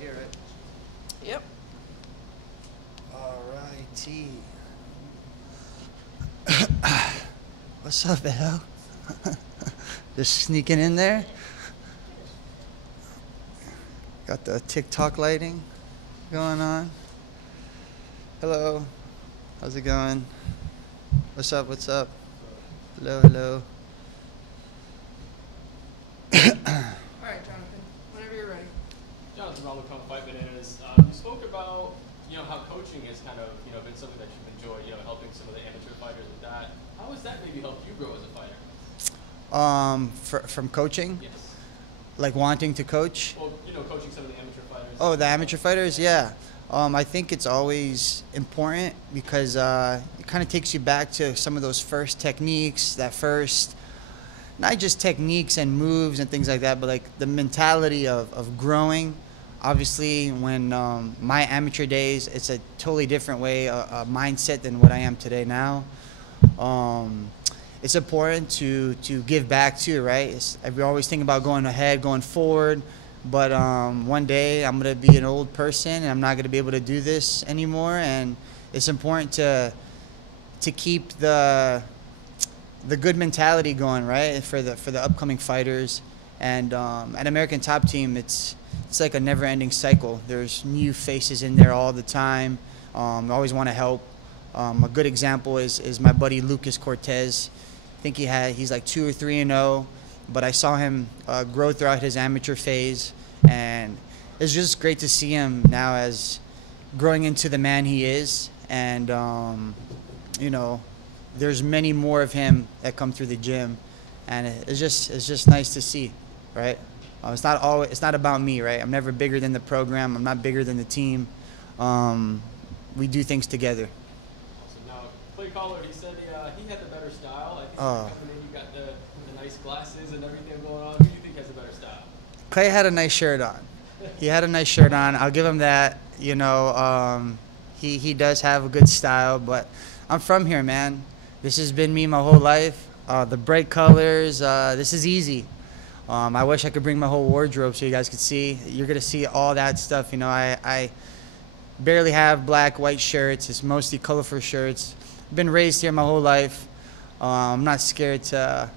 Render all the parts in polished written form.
here, right? Yep. All righty. What's up, Al? Just sneaking in there. Got the TikTok lighting going on. Hello. How's it going? What's up? What's up? Hello, hello. All right, Jonathan. Whenever you're ready. Jonathan Robocom, 5 Bananas. You spoke about, how coaching has kind of, been something that you've enjoyed, helping some of the amateur fighters with that. How has that maybe helped you grow as a fighter? From coaching? Yes. Like wanting to coach? Well, coaching some of the amateur fighters. Oh, the amateur fighters? Yeah. I think it's always important because it kind of takes you back to some of those first techniques, not just techniques and moves and things like that, but like the mentality of growing. Obviously, when my amateur days, it's a totally different way, a mindset than what I am today now. It's important to give back too, right? We always think about going ahead, going forward, but one day I'm gonna be an old person and I'm not gonna be able to do this anymore. And it's important to keep the good mentality going, right? For the upcoming fighters. And at American Top Team, it's like a never-ending cycle. There's new faces in there all the time. I always want to help. A good example is my buddy Lucas Cortez. I think he's like 2 or 3-0, but I saw him grow throughout his amateur phase, and it's just great to see him now as growing into the man he is. And there's many more of him that come through the gym, and it's just nice to see, right? It's not about me, right? I'm never bigger than the program. I'm not bigger than the team. We do things together. Awesome. Now, Clay Collard, he said he had the better style. I think coming in, you got the nice glasses and everything going on. Who do you think has a better style? Clay had a nice shirt on. He had a nice shirt on. I'll give him that. He does have a good style, but I'm from here, man. This has been me my whole life. The bright colors, this is easy. I wish I could bring my whole wardrobe so you guys could see. You're going to see all that stuff. I barely have black, white shirts. It's mostly colorful shirts. Been raised here my whole life. I'm not scared to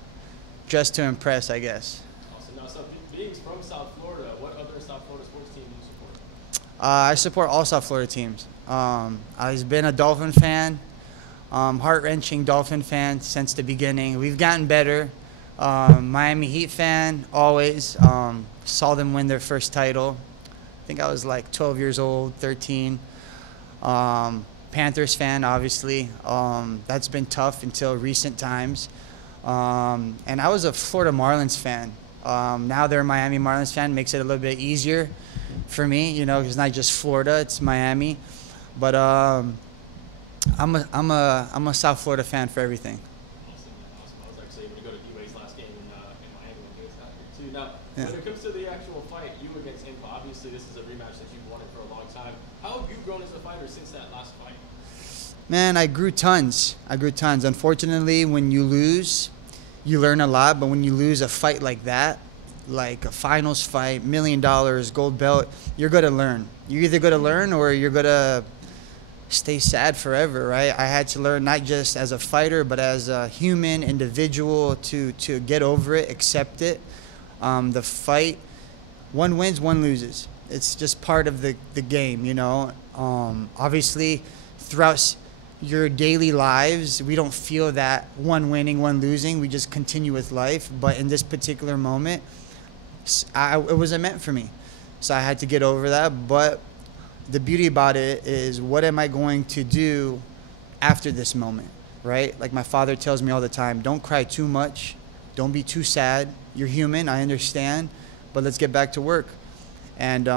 dress to impress, I guess. Awesome. Now, so being from South Florida, what other South Florida sports team do you support? I support all South Florida teams. I've been a Dolphin fan, heart-wrenching Dolphin fan since the beginning. We've gotten better. Miami Heat fan, always. Saw them win their first title. I think I was like 12 years old, 13. Panthers fan, obviously. That's been tough until recent times. And I was a Florida Marlins fan. Now they're a Miami Marlins fan. Makes it a little bit easier for me, it's not just Florida, it's Miami. But I'm a South Florida fan for everything. Awesome. I was actually able to go to D-Wade's last game in Miami when he was out here too. Now, Yeah. when it comes to the actual fight, you against him, obviously this is a rematch that you've wanted for a long time. How have you grown as a fighter since that last fight? Man, I grew tons. Unfortunately, when you lose, you learn a lot. But when you lose a fight like that, like a finals fight, $1 million, gold belt, you're going to learn. You're either going to learn or you're going to stay sad forever, right? I had to learn not just as a fighter, but as a human individual to get over it, accept it. The fight, one wins, one loses. It's just part of the game, Obviously, throughout your daily lives, we don't feel that one winning, one losing. We just continue with life. But in this particular moment, it wasn't meant for me. So I had to get over that. But the beauty about it is, what am I going to do after this moment, right? Like my father tells me all the time, don't cry too much. Don't be too sad. You're human, I understand, but let's get back to work. And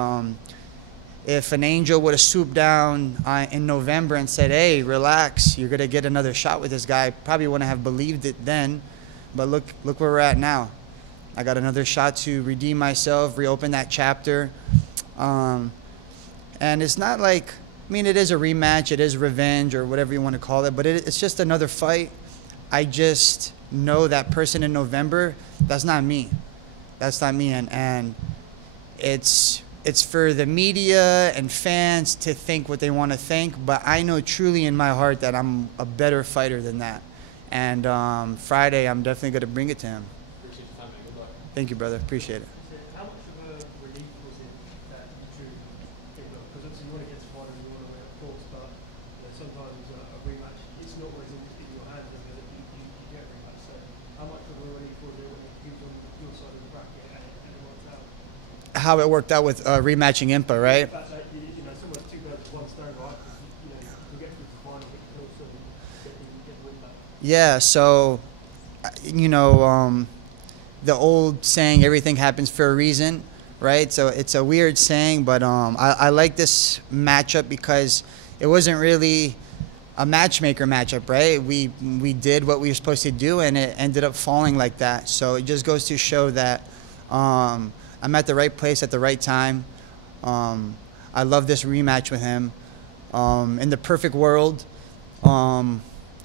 if an angel would have swooped down in November and said, hey, relax, you're going to get another shot with this guy, I probably wouldn't have believed it then. But look where we're at now. I got another shot to redeem myself, reopen that chapter. And it's not like, it is a rematch, it is revenge or whatever you want to call it, but it's just another fight. I just know that person in November, that's not me. That's not me. And it's it's for the media and fans to think what they want to think, but I know truly in my heart that I'm a better fighter than that. And Friday, I'm definitely going to bring it to him. Appreciate your time, man. Good luck. Thank you, brother. Appreciate it. How much of a relief was it that you drew England? Because obviously you want to get to final, you want to win, of course, but sometimes a rematch, it's not always in your hands, and you get a rematch. So how much of a relief was it when he was on your side of the bracket and it worked out? How it worked out with rematching Impa, right? The fact that, it's almost two birds with one stone, right? You can get through to the final, but you can also get the win back. Yeah, so, the old saying, everything happens for a reason, right? So it's a weird saying, but I like this matchup because it wasn't really a matchmaker matchup, right? We did what we were supposed to do, and it ended up falling like that. So it just goes to show that I'm at the right place at the right time. I love this rematch with him. In the perfect world,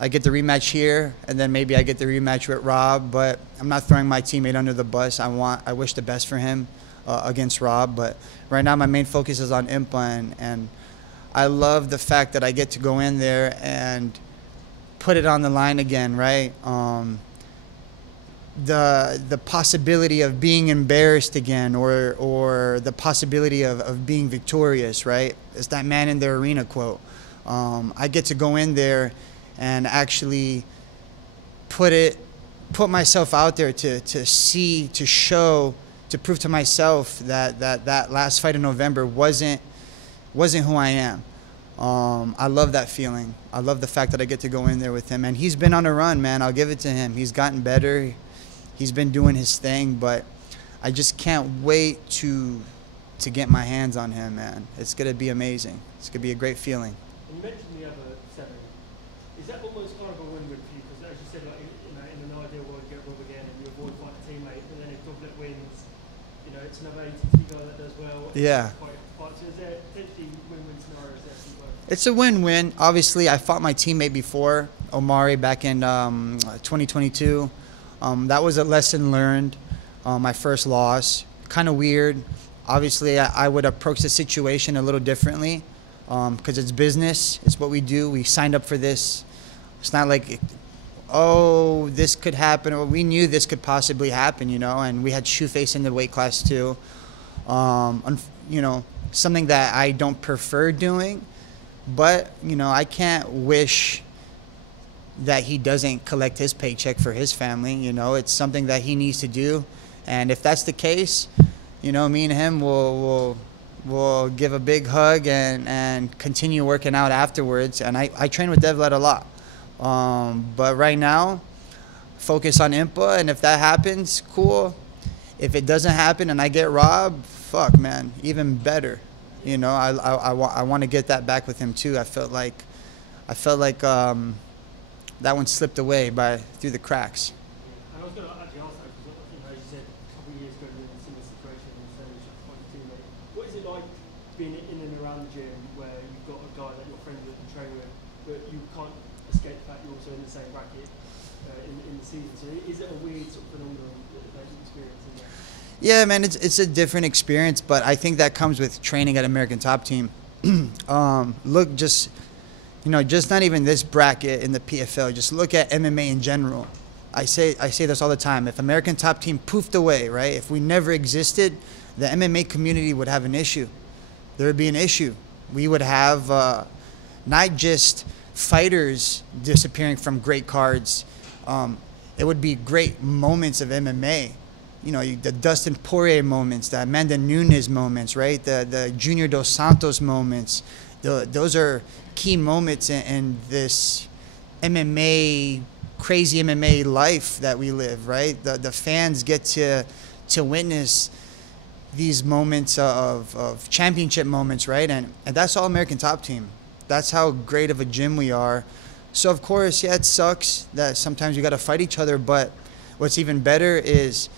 I get the rematch here, and then maybe I get the rematch with Rob, but I'm not throwing my teammate under the bus. I wish the best for him against Rob, but right now my main focus is on Impa, and I love the fact that I get to go in there and put it on the line again, right? The possibility of being embarrassed again, or the possibility of being victorious, right? It's that man in the arena quote. I get to go in there and actually put myself out there to see, to show, to prove to myself that last fight in November wasn't who I am. I love that feeling. I love the fact that I get to go in there with him, and he's been on a run, man. I'll give it to him. He's gotten better. He's been doing his thing, but I just can't wait to get my hands on him, man. It's gonna be amazing. It's gonna be a great feeling. And you mentioned the other 7. Is that almost kind of a win-win for you? Because as you said, like in an ideal world, you get Rob again and you avoid fighting a teammate, and then if Goblet wins, it's another ATT guy that does well. Yeah. So is there potentially win-win scenarios there for you both? It's a win-win. Obviously, I fought my teammate before, Omari, back in 2022. That was a lesson learned. My first loss, kind of weird. Obviously, I would approach the situation a little differently because it's business. It's what we do. We signed up for this. It's not like, oh, this could happen, or we knew this could possibly happen, and we had Shoeface in the weight class too. Something that I don't prefer doing, but, I can't wish that he doesn't collect his paycheck for his family. It's something that he needs to do, and if that's the case, me and him will give a big hug and continue working out afterwards. And I train with Devlet a lot, but right now, focus on Impa, and if that happens, cool. If it doesn't happen and I get robbed, fuck, man, even better. I want to get that back with him too. I felt like that one slipped away through the cracks. And I was going to actually ask that because, as you said, a couple of years ago you were in a similar situation and you shot quite a teammate. What is it like being in and around the gym where you've got a guy that you're friends with and train with, but you can't escape the fact you're also in the same bracket in the season? So is it a weird sort of phenomenon that you experience in there? Yeah, man, it's a different experience, but I think that comes with training at American Top Team. Look, just not even this bracket in the PFL. Just look at MMA in general. I say this all the time. If American Top Team poofed away, right? If we never existed, the MMA community would have an issue. There would be an issue. We would have not just fighters disappearing from great cards. It would be great moments of MMA. The Dustin Poirier moments, the Amanda Nunes moments, right? The Junior Dos Santos moments. Those are key moments in this MMA, crazy MMA life that we live, right? The fans get to witness these moments of championship moments, right? And that's all American Top Team. That's how great of a gym we are. So, of course, yeah, it sucks that sometimes you got to fight each other, but what's even better is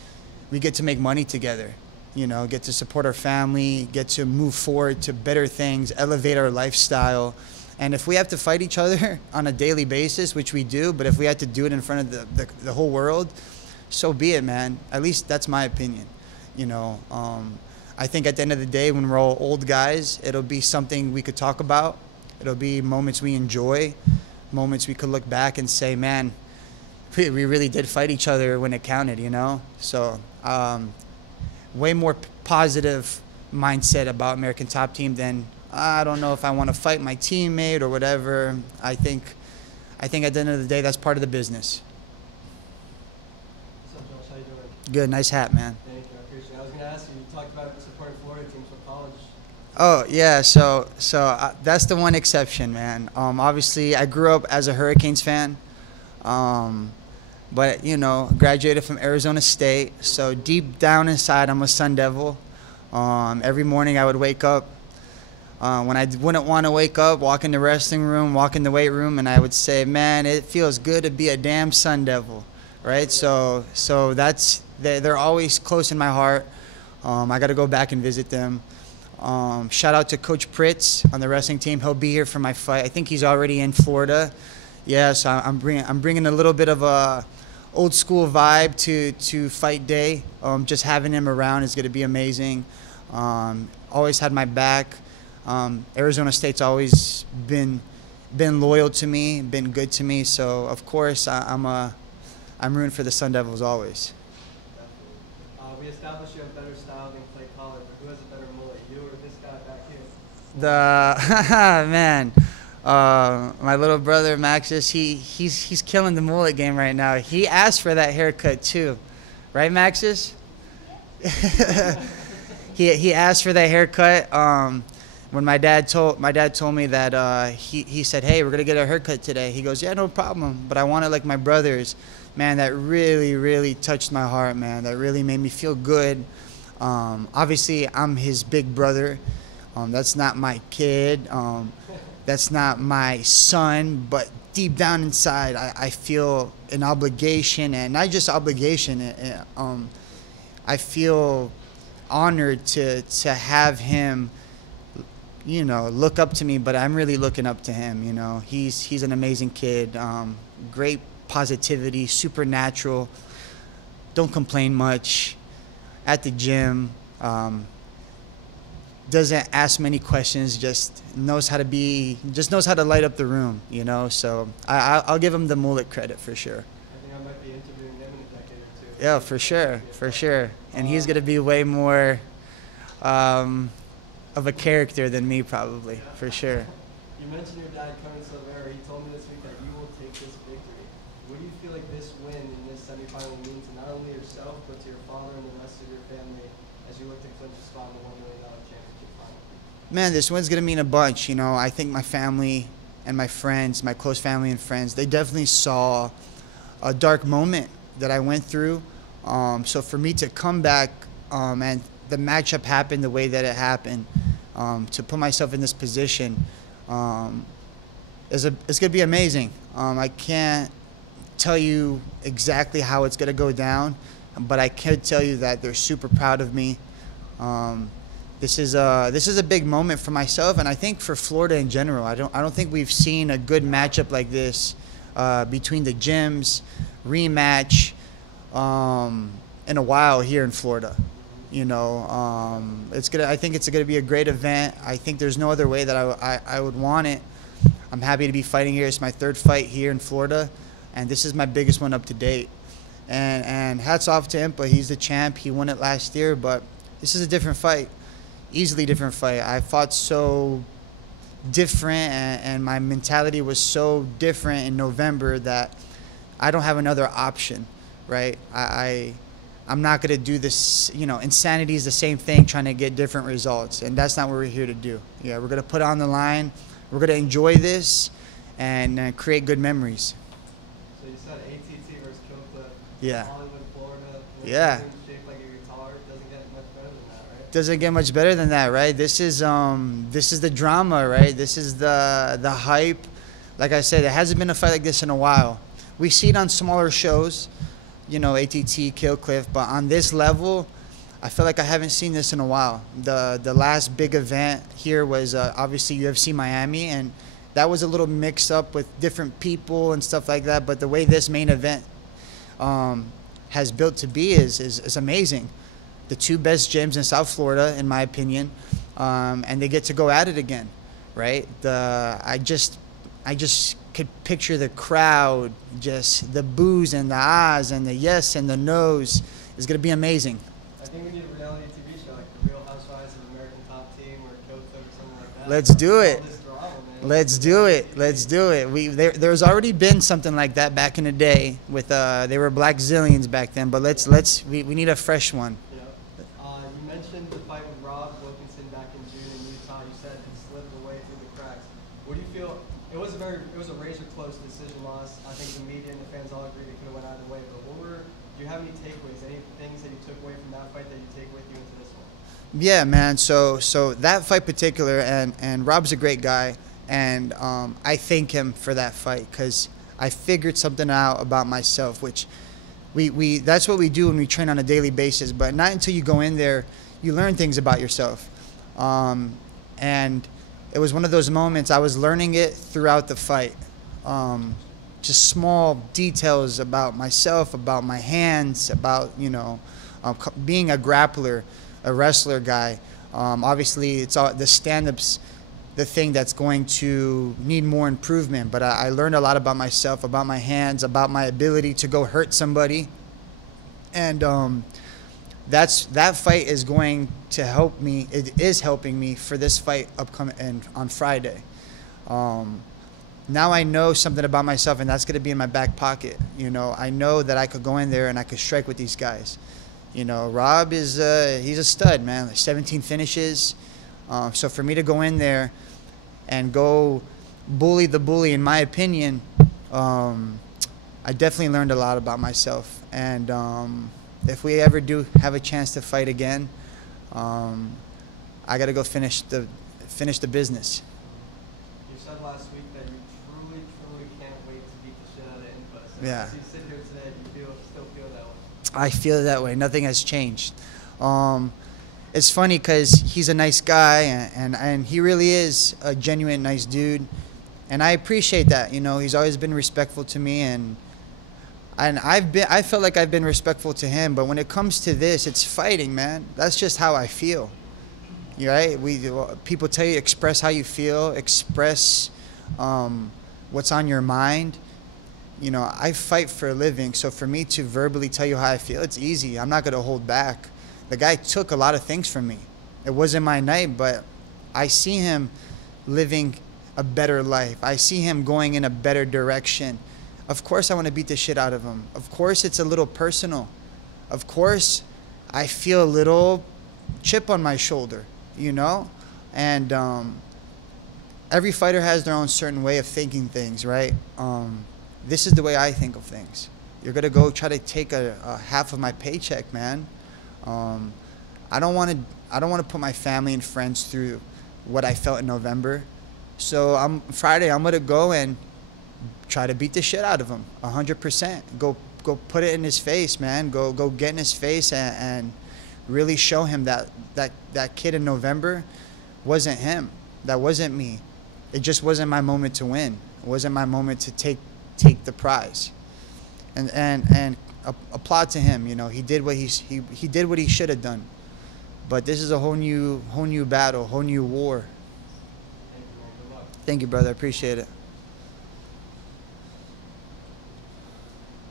we get to make money together. Get to support our family, get to move forward to better things, elevate our lifestyle. And if we have to fight each other on a daily basis, which we do, but if we had to do it in front of the whole world, so be it, man. At least that's my opinion. I think at the end of the day, when we're all old guys, it'll be something we could talk about. It'll be moments we enjoy, moments we could look back and say, man, we really did fight each other when it counted, you know? So way more positive mindset about American Top Team than, I don't know if I want to fight my teammate or whatever. I think at the end of the day, that's part of the business. What's up, Josh? How you doing? Good, nice hat, man. Thank you. I appreciate it. I was going to ask you, you talked about supporting Florida teams for college. Oh, yeah, so that's the one exception, man. Obviously, I grew up as a Hurricanes fan, but, you know, graduated from Arizona State, so deep down inside, I'm a Sun Devil. Every morning I would wake up. When I wouldn't want to wake up, walk in the wrestling room, walk in the weight room, and I would say, man, it feels good to be a damn Sun Devil, right? So they're always close in my heart. I got to go back and visit them. Shout out to Coach Pritz on the wrestling team. He'll be here for my fight. I think he's already in Florida. Yeah, so I'm bringing a little bit of a old school vibe to fight day. Just having him around is going to be amazing. Always had my back. Arizona State's always been loyal to me, been good to me. So of course I'm rooting for the Sun Devils always. We established you have better style than Clay Collard, but who has a better mullet, you or this guy back here? Man, my little brother Maxis, he's killing the mullet game right now. He asked for that haircut too, right, Maxis? he asked for that haircut. When my dad told me that he said, hey, we're gonna get a haircut today. He goes, yeah, no problem, but I want it like my brother's. Man, that really touched my heart, man. That really made me feel good. Obviously, I'm his big brother. That's not my kid. That's not my son. But deep down inside, I feel an obligation, and not just obligation. I feel honored to have him, you know, look up to me. But I'm really looking up to him. You know, he's an amazing kid. Great positivity, supernatural, don't complain much, at the gym, doesn't ask many questions, just knows how to light up the room, you know. So I'll give him the mullet credit for sure. I think I might be interviewing him in a decade or two. Yeah, for sure. And he's gonna be way more of a character than me, probably, for sure. You mentioned your dad, Silveira. He told me this week that you will take this victory. What do you feel like this win in this semifinal means to not only yourself, but to your father and the rest of your family as you look to clinch a spot in the $1 million championship final? Man, this win's going to mean a bunch. You know, I think my family and my friends, my close family and friends, they definitely saw a dark moment that I went through. So for me to come back and the matchup happened the way that it happened, to put myself in this position, it's going to be amazing. I can't tell you exactly how it's going to go down, but I can tell you that they're super proud of me. This is a big moment for myself, and I think for Florida in general. I don't think we've seen a good matchup like this between the gyms, rematch, in a while here in Florida. You know, I think it's gonna be a great event. I think there's no other way that I would want it. I'm happy to be fighting here. It's my third fight here in Florida, and this is my biggest one up to date. And hats off to him, but he's the champ. He won it last year, but this is a different fight, easily different fight. I fought so different, and my mentality was so different in November that I don't have another option, right? I'm not going to do this, you know, insanity is the same thing, trying to get different results, and that's not what we're here to do. Yeah, we're going to put on the line. We're going to enjoy this and create good memories. So you said ATT versus Killcliff. Yeah. Hollywood, Florida. Yeah. Shaped like a guitar. Doesn't get much better than that, right? Doesn't get much better than that, right? This is the drama, right? This is the hype. Like I said, there hasn't been a fight like this in a while. We see it on smaller shows, you know, ATT, Killcliff, but on this level, I feel like I haven't seen this in a while. The last big event here was obviously UFC Miami, and that was a little mixed up with different people and stuff like that. But the way this main event has built to be is amazing. the two best gyms in South Florida, in my opinion, and they get to go at it again, right? I just could picture the crowd, just the boos and the ahs and the yes and the no's. Is going to be amazing. I think we need a reality TV show like The Real Housewives of American Top Team or Coach or something like that. Let's do it. All this drama, man. Let's do it. Let's do it. There's already been something like that back in the day with they were Black Zillions back then, but we need a fresh one. You mentioned the fight with Rob Wilkinson back in June in Utah. You said he slipped away through the cracks. What do you feel? It was a razor close decision loss. I think the media and the fans all agreed it could have went either way. But do you have any takeaways? Any things that you took away from that fight that you take with you into this one? Yeah, man. So that fight particular, and Rob's a great guy, and I thank him for that fight because I figured something out about myself, which we that's what we do when we train on a daily basis. But not until you go in there, you learn things about yourself, and it was one of those moments. I was learning it throughout the fight. Just small details about myself, about my hands, about, being a grappler, a wrestler guy. Obviously, it's all the stand-ups, the thing that's going to need more improvement. But I learned a lot about myself, about my hands, about my ability to go hurt somebody. And that fight is going to help me. It is helping me for this fight upcoming and on Friday. Now I know something about myself, and that's going to be in my back pocket. I know that I could go in there and I could strike with these guys. Rob he's a stud, man. Like 17 finishes. So for me to go in there and go bully the bully, in my opinion, I definitely learned a lot about myself. And if we ever do have a chance to fight again, I got to go finish the business. You said last week that you truly can't wait to beat the shit out of Inpa. So Yeah. as you sit here today, do you still feel that way? I feel that way. Nothing has changed. It's funny because he's a nice guy, and he really is a genuine nice dude, and I appreciate that. He's always been respectful to me, and I felt like I've been respectful to him. But when it comes to this, it's fighting, man. That's just how I feel. You're right. People tell you express how you feel, express what's on your mind. I fight for a living, so for me to verbally tell you how I feel, it's easy. I'm not going to hold back. The guy took a lot of things from me. It wasn't my night, but I see him living a better life. I see him going in a better direction. Of course I want to beat the shit out of him. Of course it's a little personal. Of course I feel a little chip on my shoulder, And every fighter has their own certain way of thinking things, right? This is the way I think of things. You're gonna go try to take a half of my paycheck, man. I don't want to put my family and friends through what I felt in November. So Friday I'm gonna go and try to beat the shit out of him, 100%. Go put it in his face, man. Go get in his face and really show him that kid in November wasn't him. That wasn't me. It just wasn't my moment to win. It wasn't my moment to take the prize. And applaud to him. He did what he did what he should have done. But this is a whole new battle, whole new war. Thank you, man. Good luck. Thank you, brother. I appreciate it.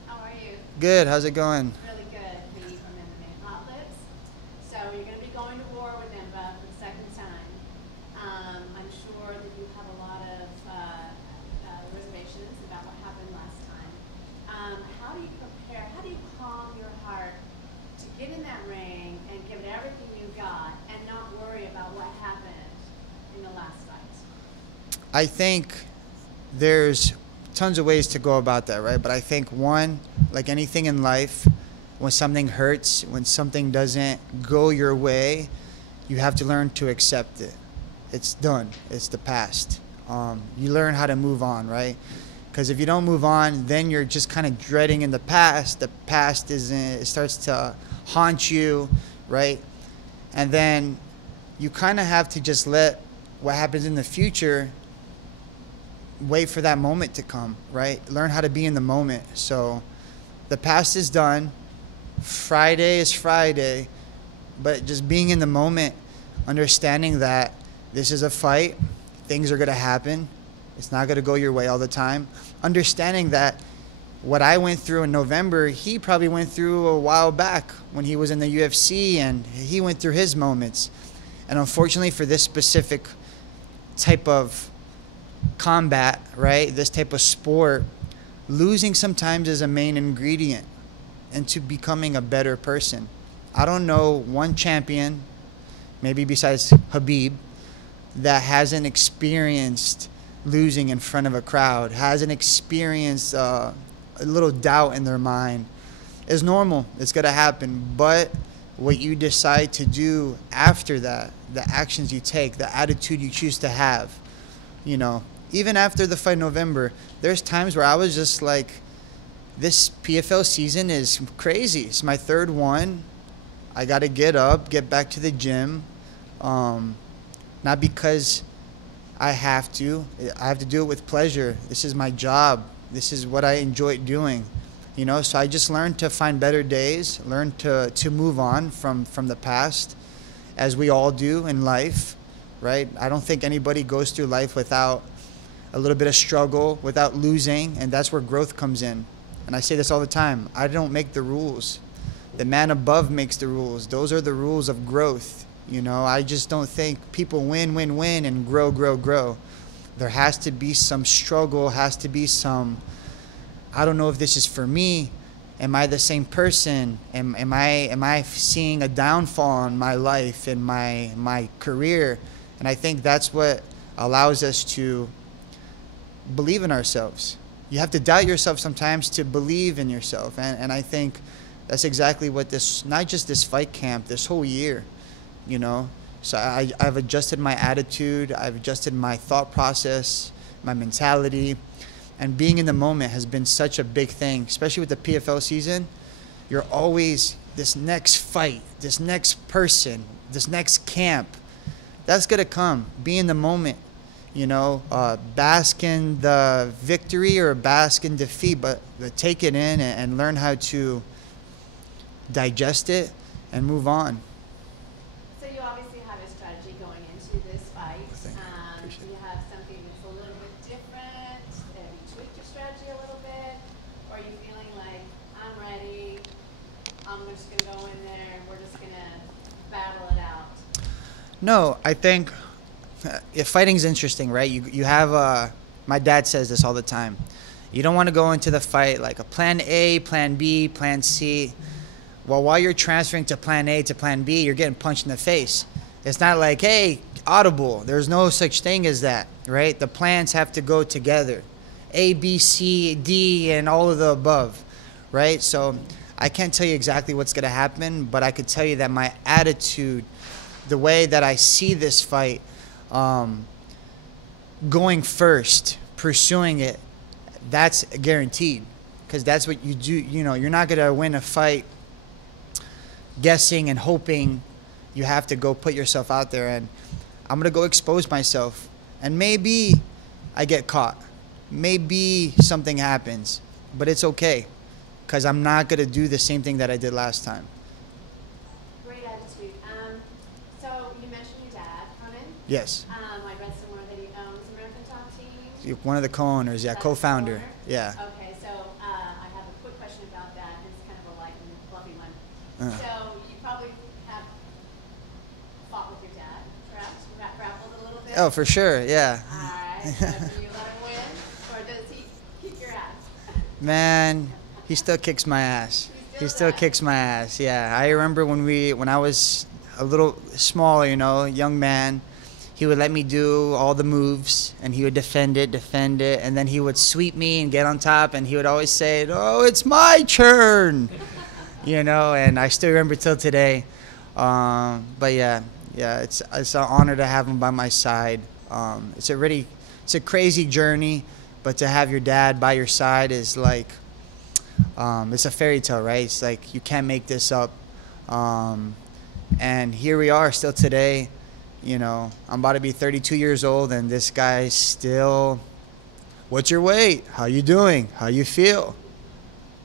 How are you? Good. How's it going? Really good. We from MMA Outlets. So you're going to be going to war with Impa for the second time. I'm sure that you have a lot of reservations about what happened last time. How do you prepare? How do you calm your heart to get in that ring and give it everything you got and not worry about what happened in the last fight? I think there's tons of ways to go about that, right? But I think one, like anything in life, when something hurts, when something doesn't go your way, you have to learn to accept it. It's done. It's the past. You learn how to move on, right? Because if you don't move on, then you're just kind of dreading in the past. The past it starts to haunt you, right? And then you kind of have to just let what happens in the future wait for that moment to come, right? Learn how to be in the moment. So the past is done. Friday is Friday. but just being in the moment, understanding that this is a fight, things are going to happen. It's not going to go your way all the time. Understanding that what I went through in November, he probably went through a while back when he was in the UFC, and he went through his moments. And unfortunately for this specific type of combat, right, this type of sport, losing sometimes is a main ingredient into becoming a better person. I don't know one champion, maybe besides Habib, that hasn't experienced losing in front of a crowd, hasn't experienced a little doubt in their mind. It's normal. It's going to happen. But what you decide to do after that, the actions you take, the attitude you choose to have, you know, even after the fight in November, there's times where I was just like, this PFL season is crazy. It's my third one. I got to get up, get back to the gym. Not because I have to do it with pleasure. This is my job. This is what I enjoy doing, you know. So I just learned to find better days, learn to move on from the past, as we all do in life, right? I don't think anybody goes through life without a little bit of struggle, without losing, and that's where growth comes in. And I say this all the time, I don't make the rules. The man above makes the rules. Those are the rules of growth. You know, I just don't think people win and grow. There has to be some struggle, has to be some, I don't know if this is for me. Am I the same person? Am I seeing a downfall in my life, in my career? And I think that's what allows us to believe in ourselves. You have to doubt yourself sometimes to believe in yourself. And I think that's exactly what this, not just this fight camp, this whole year, you know. So I've adjusted my attitude, I've adjusted my thought process, my mentality, and being in the moment has been such a big thing, especially with the PFL season. You're always this next fight, this next person, this next camp. That's gonna come. Be in the moment, you know, bask in the victory or bask in defeat, but take it in and learn how to digest it and move on. So you obviously have a strategy going into this fight. Do you have something that's a little bit different? Have you tweaked your strategy a little bit? Or are you feeling like, I'm ready, I'm just going to go in there and we're just going to battle it out? No, I think if fighting's interesting, right? You have my dad says this all the time. You don't want to go into the fight like a plan A, plan B, plan C. Well, while you're transferring to plan A to plan B, you're getting punched in the face. It's not like, hey, audible. There's no such thing as that, right? The plans have to go together. A, B, C, D, and all of the above, right? So I can't tell you exactly what's going to happen, but I could tell you that my attitude, the way that I see this fight, going first, pursuing it, that's guaranteed, because that's what you do. You know, you're not going to win a fight guessing and hoping. You have to go put yourself out there, and I'm going to go expose myself, and maybe I get caught. Maybe something happens, but it's okay, because I'm not going to do the same thing that I did last time. Great attitude. So you mentioned your dad, Conan. Yes. I read somewhere that he owns American Top Team. One of the co-owners, yeah, That's co-founder. the owner? Yeah. Okay, so I have a quick question about that. It's kind of a light and fluffy one. So you probably have fought with your dad, perhaps? You got grappled a little bit? Oh, for sure, yeah. All right. So do you let him win, or does he kick your ass? Man, he still kicks my ass. He still kicks my ass. Yeah, I remember when I was a little smaller, you know, young man, he would let me do all the moves, and he would defend it, and then he would sweep me and get on top, and he would always say, "Oh, it's my turn," you know. And I still remember till today. But yeah, it's an honor to have him by my side. It's a crazy journey, but to have your dad by your side is like, it's a fairy tale, right? It's like you can't make this up. And here we are still today. You know, I'm about to be 32 years old, and this guy's still, what's your weight? How you doing? How you feel?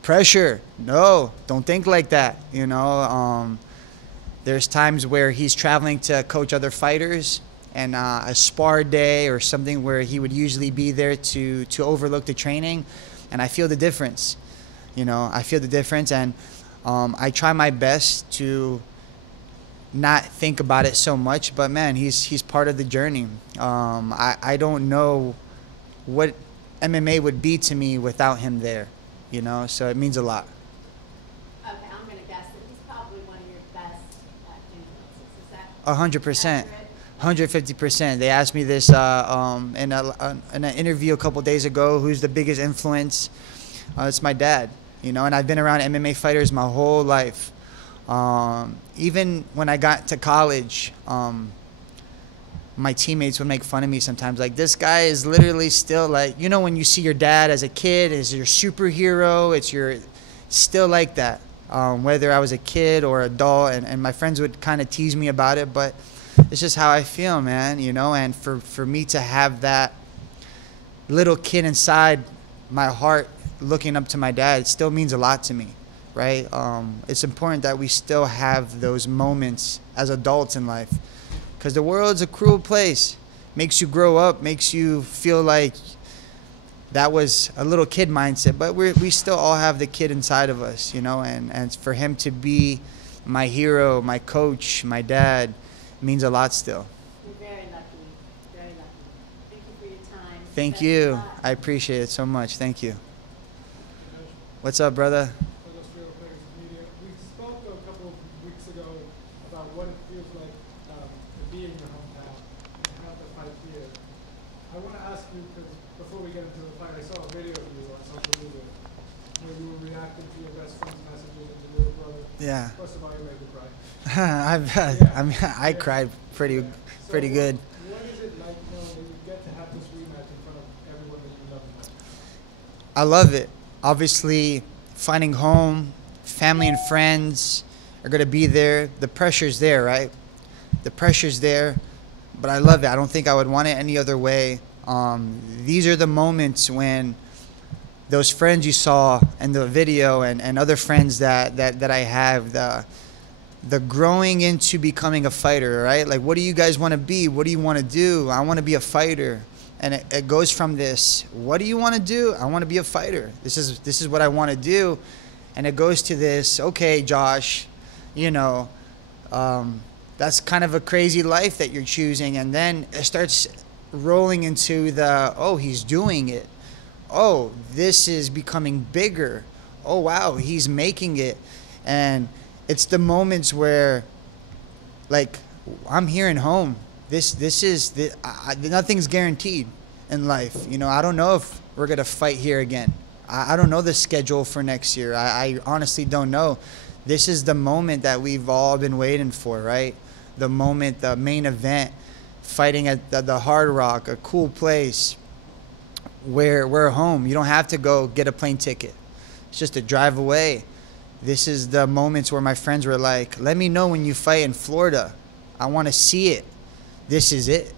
Pressure? No, don't think like that, you know. There's times where he's traveling to coach other fighters, and a spar day or something where he would usually be there to overlook the training, and I feel the difference. You know, I feel the difference, and I try my best to not think about it so much, but man, he's part of the journey. I don't know what MMA would be to me without him there, you know, so it means a lot. Okay, I'm going to guess that he's probably one of your best influences. Is that 100%. accurate? 150%. They asked me this in an interview a couple days ago, who's the biggest influence? It's my dad, you know, and I've been around MMA fighters my whole life. Even when I got to college, my teammates would make fun of me sometimes. Like, this guy is literally still like, you know, when you see your dad as a kid as your superhero, it's still like that. Whether I was a kid or adult, and my friends would kind of tease me about it, but it's just how I feel, man, you know. And for me to have that little kid inside my heart looking up to my dad, it still means a lot to me, right? It's important that we still have those moments as adults in life, because the world's a cruel place. Makes you grow up, makes you feel like that was a little kid mindset, but we still all have the kid inside of us, you know. And for him to be my hero, my coach, my dad, means a lot still. You're very lucky. Very lucky. Thank you for your time. Thank Best of you. luck. I appreciate it so much. Thank you. What's up, brother? We spoke a couple of weeks ago about what it feels like to be in your hometown and have the fight here. I want to ask you, because before we get into the fight, I saw a video of you on social media where you were reacting to your best friend's messages and your little brother. Yeah. First of all, you made me cry. I cried pretty good. What is it like knowing that you get to have this rematch in front of everyone that you love and like? I love it. Obviously, finding home, family and friends are going to be there. The pressure's there, right? The pressure's there, but I love it. I don't think I would want it any other way. These are the moments when those friends you saw in the video and other friends that I have, the growing into becoming a fighter, right? Like, what do you guys want to be? What do you want to do? I want to be a fighter. And it goes from this, what do you want to do? I want to be a fighter. This is what I want to do. And it goes to this, okay, Josh, you know, that's kind of a crazy life that you're choosing. And then it starts rolling into the, oh, he's doing it. Oh, this is becoming bigger. Oh, wow, he's making it. And it's the moments where, like, I'm hearing home. Nothing's guaranteed in life. You know, I don't know if we're going to fight here again. I don't know the schedule for next year. I honestly don't know. This is the moment that we've all been waiting for, right? The moment, the main event, fighting at the Hard Rock, a cool place where we're home. You don't have to go get a plane ticket. It's just a drive away. This is the moments where my friends were like, let me know when you fight in Florida. I want to see it. This is it.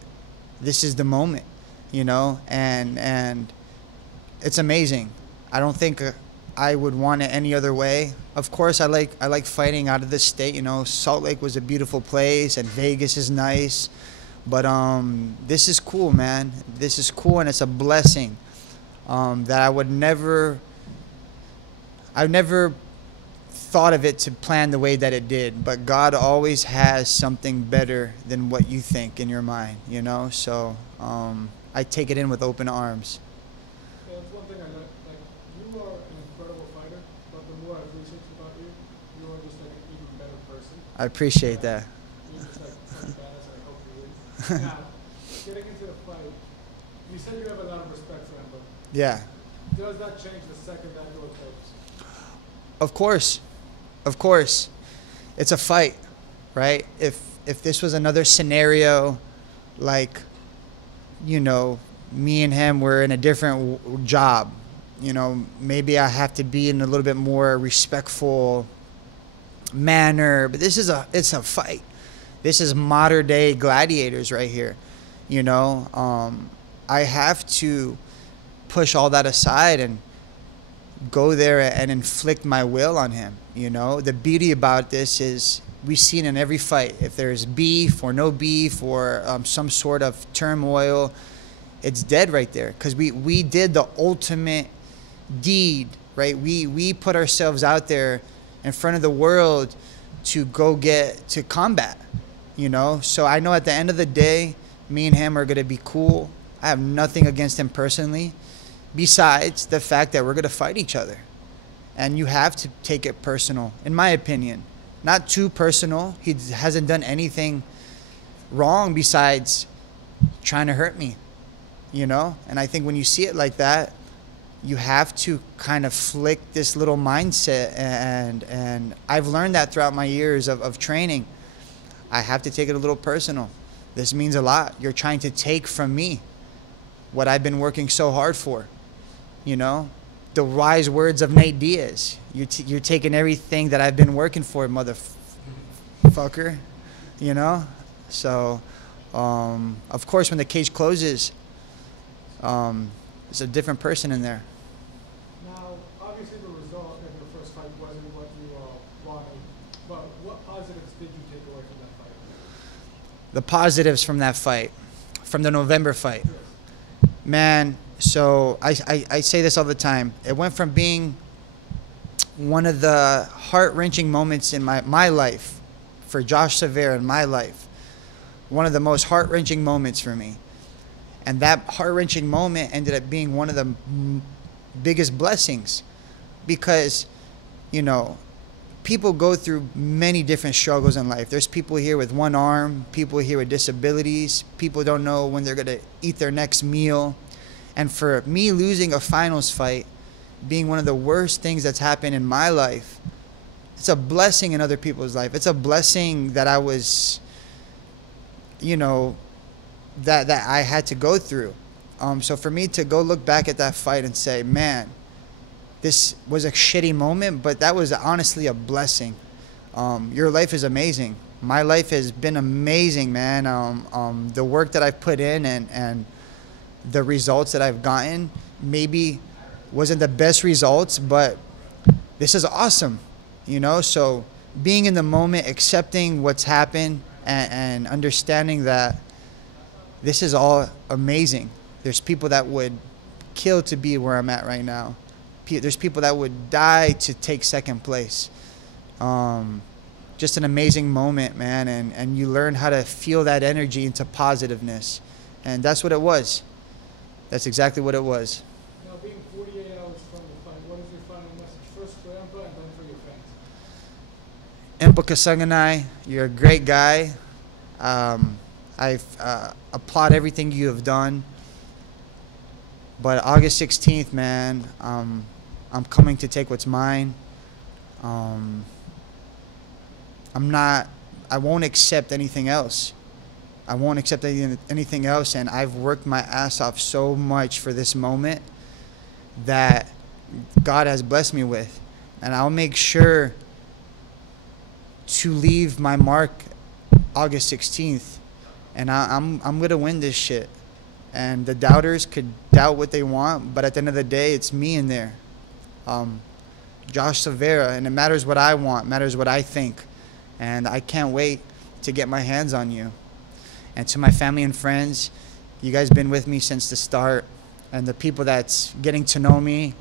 This is the moment, you know, and it's amazing. I don't think I would want it any other way. Of course, I like fighting out of the state. You know, Salt Lake was a beautiful place, and Vegas is nice. But this is cool, man. This is cool, and it's a blessing that I've never thought of it to plan the way that it did, but God always has something better than what you think in your mind, you know. So I take it in with open arms. Yeah, that's one thing I like. Like, you are an incredible fighter, but the more I've researched about you, you are just like an even better person. I appreciate that. You're just like such a badass, and I hope you win. Now, getting into the fight, you said you have a lot of respect for him, but Yeah. does that change the second that door closes? Of course. Of course. It's a fight, right? If this was another scenario, like, you know, me and him were in a different job, you know, maybe I have to be in a little bit more respectful manner, but it's a fight. This is modern day gladiators right here, you know. I have to push all that aside and go there and inflict my will on him. You know, the beauty about this is we've seen in every fight, if there's beef or no beef or some sort of turmoil, it's dead right there, because we did the ultimate deed, right? We put ourselves out there in front of the world to go get to combat, you know. So I know at the end of the day, me and him are going to be cool. I have nothing against him personally, besides the fact that we're going to fight each other. And you have to take it personal, in my opinion. Not too personal. He hasn't done anything wrong besides trying to hurt me, you know? And I think when you see it like that, you have to kind of flick this little mindset. And I've learned that throughout my years of training. I have to take it a little personal. This means a lot. You're trying to take from me what I've been working so hard for, you know? The wise words of Nate Diaz. You're taking everything that I've been working for, motherfucker, you know? So, of course, when the cage closes, there's a different person in there. Now, obviously the result of your first fight wasn't what you wanted, but what positives did you take away from that fight? The positives from that fight, from the November fight. Yes. Man, so I say this all the time. It went from being one of the heart-wrenching moments in my life, for Josh Silveira in my life, one of the most heart-wrenching moments for me. And that heart-wrenching moment ended up being one of the biggest blessings, because, you know, people go through many different struggles in life. There's people here with one arm, people here with disabilities, people don't know when they're going to eat their next meal. And for me, losing a finals fight being one of the worst things that's happened in my life, it's a blessing in other people's life. It's a blessing that I was, you know, that I had to go through. So for me to go look back at that fight and say, man, this was a shitty moment, but that was honestly a blessing. Your life is amazing. My life has been amazing, man. The work that I've put in and the results that I've gotten maybe wasn't the best results, but this is awesome, you know? So being in the moment, accepting what's happened, and understanding that this is all amazing. There's people that would kill to be where I'm at right now. There's people that would die to take second place. Just an amazing moment, man. And you learn how to feel that energy into positiveness. And that's what it was. That's exactly what it was. Now, being 48 hours from the fight, what is your final message? First for Empa and then for your fans. Empa Kasanganai, you're a great guy. I applaud everything you have done. But August 16th, man, I'm coming to take what's mine. I won't accept anything else. I won't accept anything else, and I've worked my ass off so much for this moment that God has blessed me with. And I'll make sure to leave my mark August 16th. And I'm going to win this shit. And the doubters could doubt what they want, but at the end of the day, it's me in there. Josh Silveira, and it matters what I want, matters what I think. And I can't wait to get my hands on you. And to my family and friends, you guys been with me since the start. And the people that's getting to know me,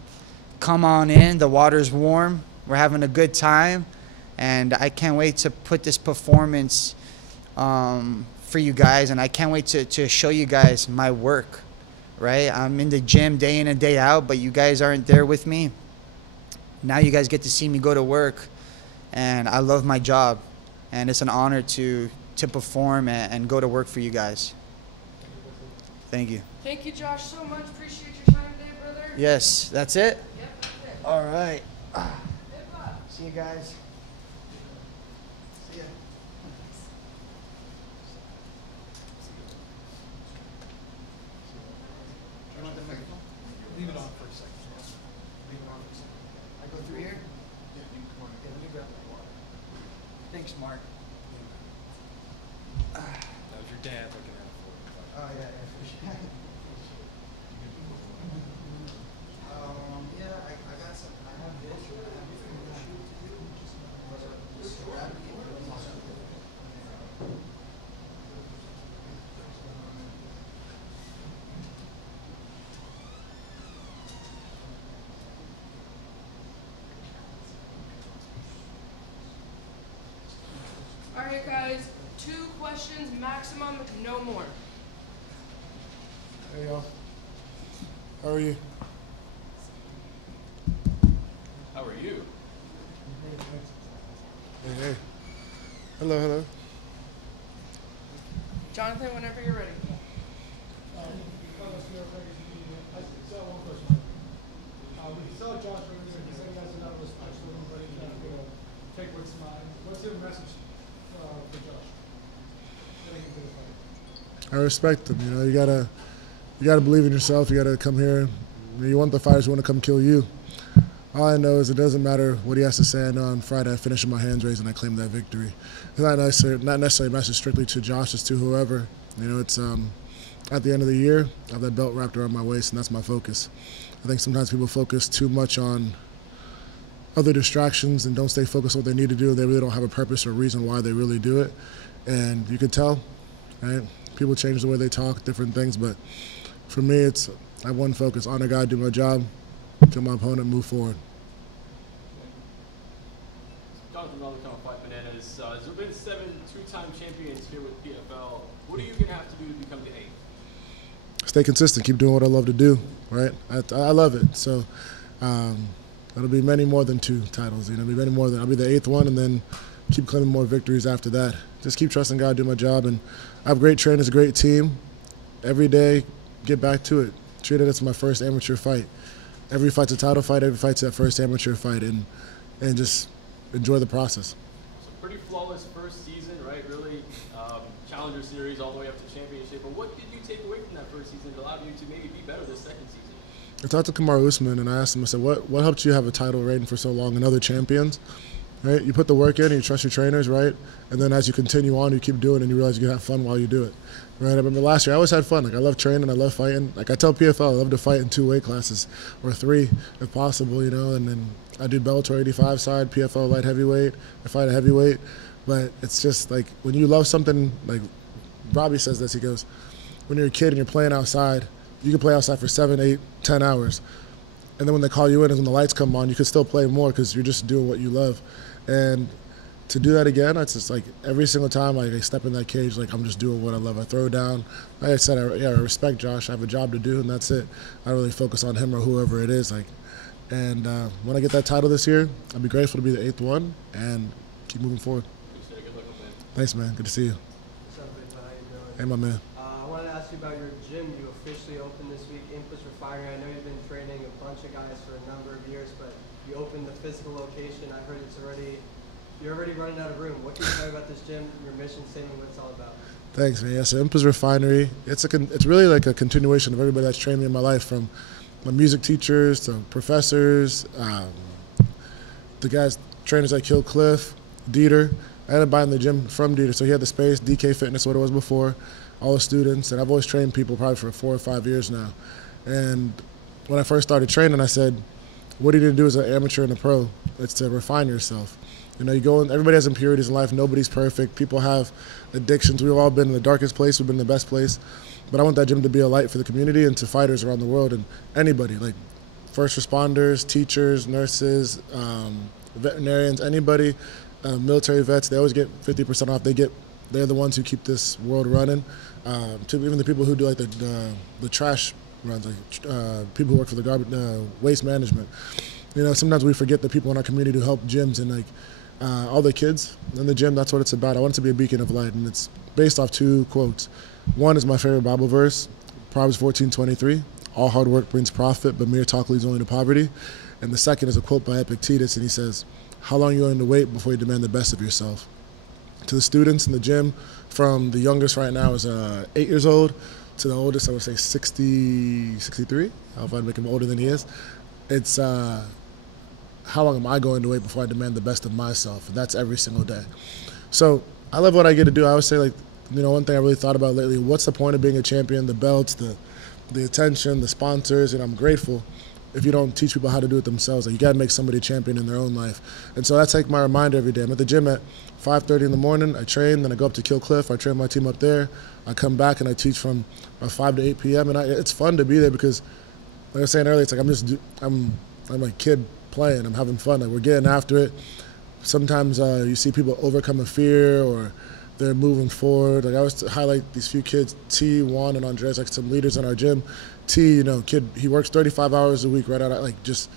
come on in. The water's warm. We're having a good time. And I can't wait to put this performance for you guys. And I can't wait to show you guys my work, right? I'm in the gym day in and day out, but you guys aren't there with me. Now you guys get to see me go to work. And I love my job. And it's an honor to perform and go to work for you guys. Thank you. Thank you, Josh, so much. Appreciate your time today, brother. Yes, that's it? Yep, that's it. All right. Hip-hop. See you guys. See ya. Turn on the microphone. Leave it on for a second. Leave it on for a second. I go through here? Yeah, you come on. Yeah, let me grab that water. Thanks, Mark. That was your dad looking at it for you. Oh, yeah, for sure. Yeah, I got some. questions maximum, no more. Hey y'all. How are you? How are you? Hey, hey. Hello, hello. Jonathan, whenever you're ready. We saw Josh earlier. He said he has a lot of respect for him, but he's not going to take what's mine. What's your message for Josh? Getting into the fight. I respect them. You know, you gotta believe in yourself. You gotta come here. You want the fighters who want to come kill you. All I know is it doesn't matter what he has to say. I know on Friday I finished with my hands raised and I claimed that victory. It's not necessarily a message strictly to Josh, it's to whoever. You know, it's at the end of the year, I have that belt wrapped around my waist, and that's my focus. I think sometimes people focus too much on other distractions and don't stay focused on what they need to do. They really don't have a purpose or reason why they really do it. And you could tell, right? People change the way they talk, different things, but for me, I have one focus: honor God, do my job, kill my opponent, move forward. Jonathan, another kind of 5 bananas. There's been 7 two-time champions here with PFL. What are you going to have to do to become the 8th? Stay consistent, keep doing what I love to do, right? I love it. So it'll be many more than 2 titles. You know, it'll be many more than, I'll be the 8th one, and then keep claiming more victories after that. Just keep trusting God, do my job, and I have great trainers, a great team. Every day, get back to it. Treat it as my first amateur fight. Every fight's a title fight, every fight's that first amateur fight, and just enjoy the process. So pretty flawless first season, right? Really Challenger Series all the way up to championship. But what did you take away from that first season that allowed you to maybe be better this second season? I talked to Kamaru Usman and I asked him, I said, what helped you have a title reign for so long and other champions? Right? You put the work in and you trust your trainers, right? And then as you continue on, you keep doing it and you realize you can have fun while you do it. Right? I remember last year I always had fun. Like I love training, I love fighting. Like I tell PFL, I love to fight in 2 weight classes or 3 if possible, you know, and then I do Bellator 85 side, PFL light heavyweight, I fight a heavyweight. But it's just like when you love something, like Robbie says this, he goes, when you're a kid and you're playing outside, you can play outside for 7, 8, 10 hours. And then when they call you in and when the lights come on, you can still play more because you're just doing what you love. And to do that again, it's just like every single time I step in that cage, like I'm just doing what I love. I throw down. Like I said, I respect Josh. I have a job to do, and that's it. I really focus on him or whoever it is. And when I get that title this year, I'll be grateful to be the 8th one and keep moving forward. Appreciate it. Good luck, man. Thanks, man. Good to see you. What's up, Big Man? How you doing? Hey, my man. I wanted to ask you about your gym. You officially opened this week, Impulse Refinery. I know you've been training a bunch of guys for a number of years, but you opened the physical location. I heard you're already running out of room. What can you tell me about this gym, your mission statement, what it's all about? Thanks, man. Yeah, so Impulse Refinery, it's really like a continuation of everybody that's trained me in my life, from my music teachers to professors, the guys, trainers like Kill Cliff, Dieter. I ended up buying the gym from Dieter, so he had the space, DK Fitness, what it was before, all the students, and I've always trained people probably for 4 or 5 years now. And when I first started training, I said, what do you need to do as an amateur and a pro? It's to refine yourself. You know, you go in, everybody has impurities in life, nobody's perfect, people have addictions, we've all been in the darkest place, we've been in the best place, but I want that gym to be a light for the community and to fighters around the world, and anybody, like first responders, teachers, nurses, veterinarians, anybody, military vets, they always get 50% off. They're the ones who keep this world running. To even the people who do like the trash runs, like people who work for the waste management. You know, sometimes we forget the people in our community who help gyms, and like all the kids in the gym, that's what it's about. I want it to be a beacon of light, and it's based off 2 quotes. One is my favorite Bible verse, Proverbs 14:23. All hard work brings profit, but mere talk leads only to poverty. And the second is a quote by Epictetus, and he says, how long are you willing to wait before you demand the best of yourself? To the students in the gym, from the youngest right now is 8 years old to the oldest, I would say 63. I'll find make him older than he is. It's how long am I going to wait before I demand the best of myself? And that's every single day. So I love what I get to do. I always say, like, you know, one thing I really thought about lately, what's the point of being a champion? The belts, the attention, the sponsors, and I'm grateful if you don't teach people how to do it themselves. Like, you got to make somebody a champion in their own life. And so that's like my reminder every day. I'm at the gym at 5:30 in the morning. I train, then I go up to Kill Cliff. I train my team up there. I come back and I teach from 5 to 8 p.m. And it's fun to be there because, like I was saying earlier, it's like I'm a kid playing. I'm having fun. Like, we're getting after it. Sometimes you see people overcome a fear, or they're moving forward. Like I always highlight these few kids, T, Juan, and Andres, like some leaders in our gym. T, kid, he works 35 hours a week right out, like just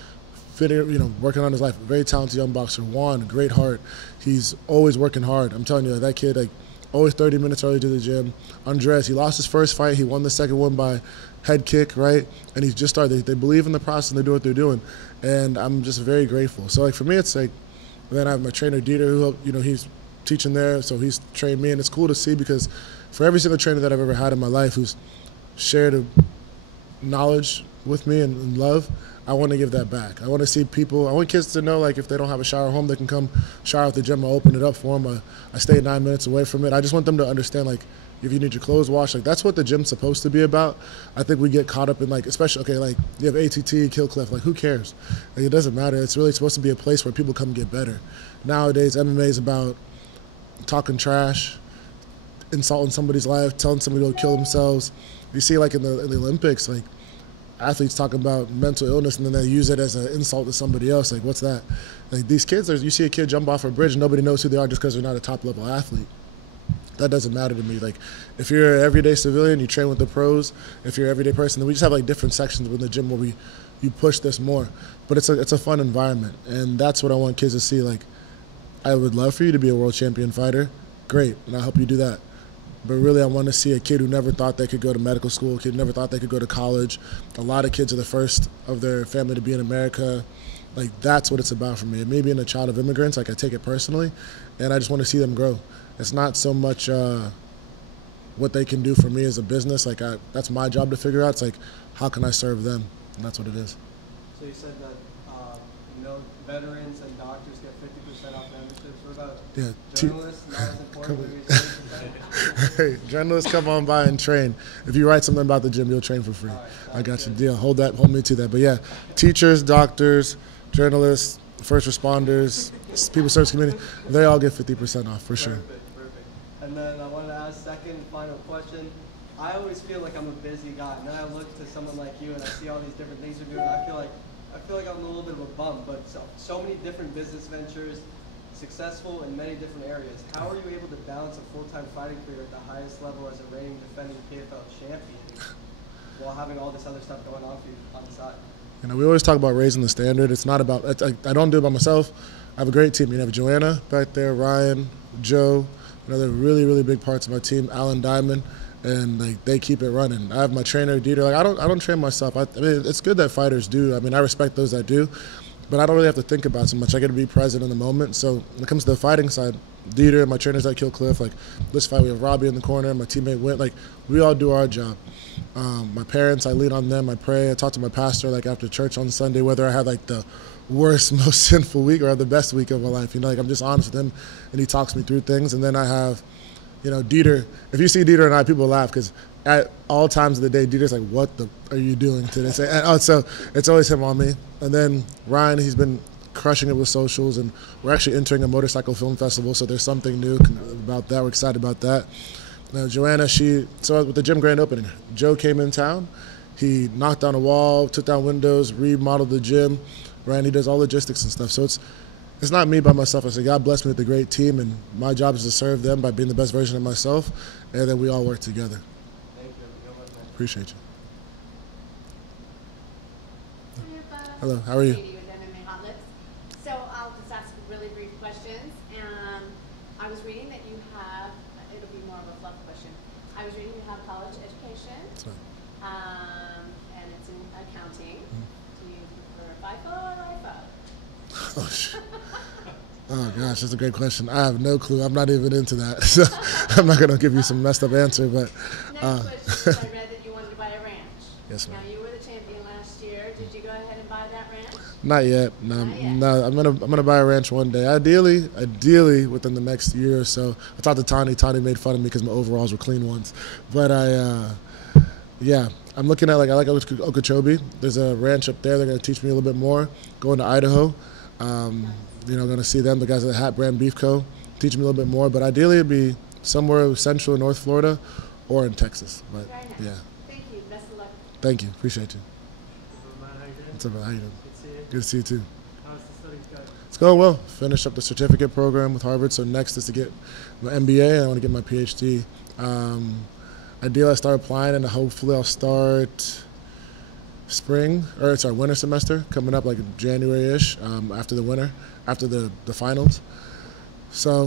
fitting, working on his life. Very talented young boxer. Juan, great heart. He's always working hard. I'm telling you, that kid, like always 30 minutes early to the gym. Andres, he lost his first fight. He won the second one by head kick, right? And he's just started. They believe in the process and they do what they're doing. And I'm just very grateful. So like for me, it's like, then I have my trainer Dieter, who he's teaching there, so he's trained me, and it's cool to see because for every single trainer that I've ever had in my life who's shared a knowledge with me and love, I want to give that back. I want to see people, I want kids to know, like, if they don't have a shower at home, they can come shower at the gym. I'll open it up for them. I stay 9 minutes away from it. I just want them to understand, like, if you need your clothes washed, like, that's what the gym's supposed to be about. I think we get caught up in, like, especially, okay, like, you have ATT, Kill Cliff, like, who cares? Like, it doesn't matter. It's really supposed to be a place where people come get better. Nowadays, MMA is about talking trash, insulting somebody's life, telling somebody to go kill themselves. You see, like, in the Olympics, like, athletes talking about mental illness and then they use it as an insult to somebody else. Like, what's that? Like, these kids, you see a kid jump off a bridge and nobody knows who they are just because they're not a top-level athlete. That doesn't matter to me. Like, if you're an everyday civilian, you train with the pros. If you're an everyday person, then we just have, like, different sections within the gym where you push this more. But it's a fun environment, and that's what I want kids to see. Like, I would love for you to be a world champion fighter. Great, and I'll help you do that. But really, I want to see a kid who never thought they could go to medical school, a kid who never thought they could go to college. A lot of kids are the first of their family to be in America. Like, that's what it's about for me. Me being a child of immigrants, like, I take it personally, and I just want to see them grow. It's not so much what they can do for me as a business. Like, that's my job to figure out. It's like, how can I serve them? And that's what it is. So you said that veterans and doctors get 50% off memberships. What about journalists? Not as important. Hey, journalists, come on by and train. If you write something about the gym, you'll train for free. Right, I got you. good. Deal. Hold me to that. But yeah, teachers, doctors, journalists, first responders, people service community, they all get 50% off for sure. Perfect. And then I wanted to ask second final question. I always feel like I'm a busy guy, and then I look to someone like you, and I see all these different things you're doing. I feel like I'm a little bit of a bum, but so many different business ventures, successful in many different areas. How are you able to balance a full-time fighting career at the highest level as a reigning defending PFL champion while having all this other stuff going on for you on the side? We always talk about raising the standard. It's not about, I don't do it by myself. I have a great team. You have Joanna back there, Ryan, Joe, they're really, really big parts of my team, Alan Diamond, and like they keep it running. I have my trainer, Dieter. Like, I don't train myself. I mean, it's good that fighters do. I mean, I respect those that do, but I don't really have to think about it so much. I get to be present in the moment. So when it comes to the fighting side, Dieter, my trainers at Kill Cliff, like this fight, we have Robbie in the corner, my teammate Wint, like we all do our job. My parents, I lean on them, I pray, I talk to my pastor like after church on Sunday, whether I have like the worst, most sinful week or have the best week of my life. Like I'm just honest with him and he talks me through things. And then I have, Dieter. If you see Dieter and I, people laugh because at all times of the day, Dieter's like, what the are you doing today? So it's always him on me. And then Ryan, he's been crushing it with socials, and we're actually entering a motorcycle film festival, so there's something new about that. We're excited about that. Now, Joanna, so with the gym grand opening, Joe came in town. He knocked down a wall, took down windows, remodeled the gym. Ryan, he does all logistics and stuff. So it's not me by myself. I say, God bless me with a great team, and my job is to serve them by being the best version of myself, and then we all work together. Thank you. Appreciate you. Hi, Hello, how are you? Katie with MMA Hot Lips. So I'll just ask really brief questions. I was reading that you have, it'll be more of a fluff question. I was reading you have college education, That's right. and it's in accounting. Do you prefer FIFO or LIFO? Oh, shit. Oh, gosh, that's a great question. I have no clue. I'm not even into that. So I'm not going to give you some messed up answer. But Next question, I read that you wanted to buy a ranch. Yes, ma'am. Now, you were the champion last year. Did you go ahead and buy that ranch? Not yet. No, Not yet. no. I'm gonna buy a ranch one day. Ideally within the next year or so. I talked to Tani. Tani made fun of me because my overalls were clean ones. But yeah, I'm looking at I like Okeechobee. There's a ranch up there. They're gonna teach me a little bit more. Going to Idaho. Gonna see them. The guys at the Hat Brand Beef Co. Teach me a little bit more. But ideally, it'd be somewhere central North Florida, or in Texas. But Very nice. yeah. Thank you. Best of luck. Thank you. Appreciate you. Man, how you doing? What's up, man? How you doing? Good to see you. Good to see you too. How's the studies going? It's going well. Finished up the certificate program with Harvard, so next is to get my MBA, and I want to get my PhD. Ideally, I start applying, and hopefully I'll start winter semester, coming up like January-ish, after the winter, after the finals. So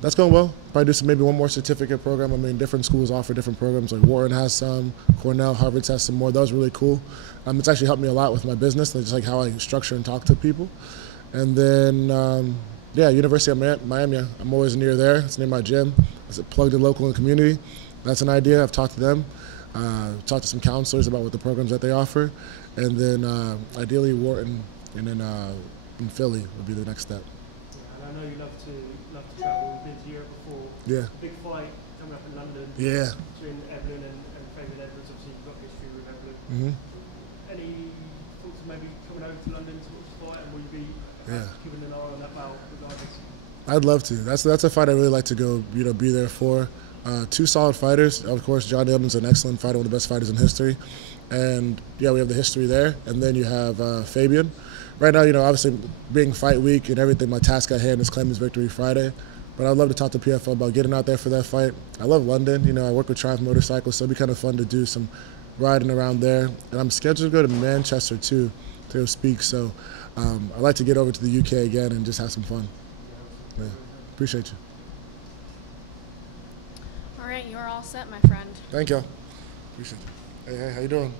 that's going well. Probably do maybe one more certificate program. I mean, different schools offer different programs. Like Wharton has some, Cornell, Harvard has some more. That was really cool. It's actually helped me a lot with my business, just like how I structure and talk to people. And then, University of Miami. I'm always near there. It's near my gym. It's plugged in local and community. That's an idea. I've talked to them. Talked to some counselors about what the programs that they offer. And then ideally Wharton, and then in Philly would be the next step. Yeah, and I know you love to travel. We've been to Europe before. Yeah. Big fight coming up in London. Yeah. Between Evelyn and Fabian Edwards. Obviously, you've got history with Evelyn. Mm-hmm. Any thoughts of maybe coming over to London to watch the fight, and will you be keeping an eye on that bout regardless? I'd love to. That's a fight I really like to go, be there for. Two solid fighters. Of course, John Dillman's an excellent fighter, one of the best fighters in history. And, we have the history there. And then you have Fabian. Right now, obviously being fight week and everything, my task at hand is claim his victory Friday. But I'd love to talk to PFL about getting out there for that fight. I love London. I work with Triumph Motorcycles, so it'd be kind of fun to do some riding around there. And I'm scheduled to go to Manchester, too, to go speak. So I'd like to get over to the UK again and just have some fun. Yeah. Appreciate you. All right, you're all set, my friend. Thank y'all. Appreciate you. Hey, how you doing?